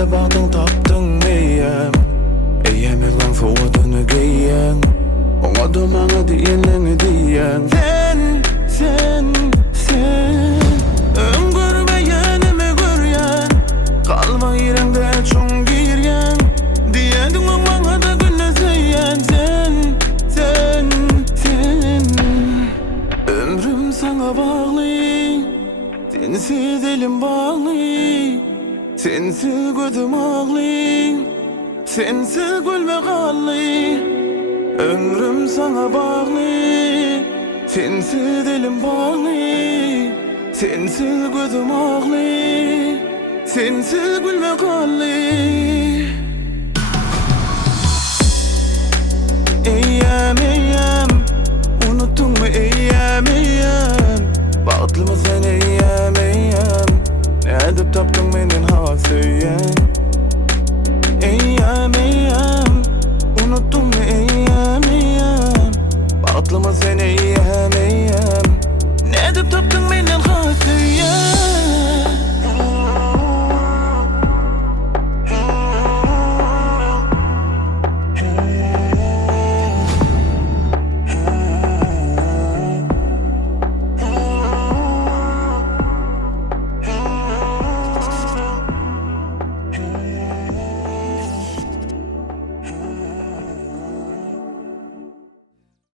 Izle baktın taptın meyyem Eyyem yılan soğudunu giyyen Ona da bana diyenini diyen Sen Görmeyenimi göryen Kalma yerinde çoğun giryen Diyedin bana da gülüseyen Sen Ömrüm sana bağlı Sensiz elim bağlı Sensiz gözüm ağlı Sensiz gülme kallı Ömrüm sana bağlı Sensiz elim bağlı Sensiz gözüm ağlı Sensiz gülme kallı Eyyem Unuttun mu eyyem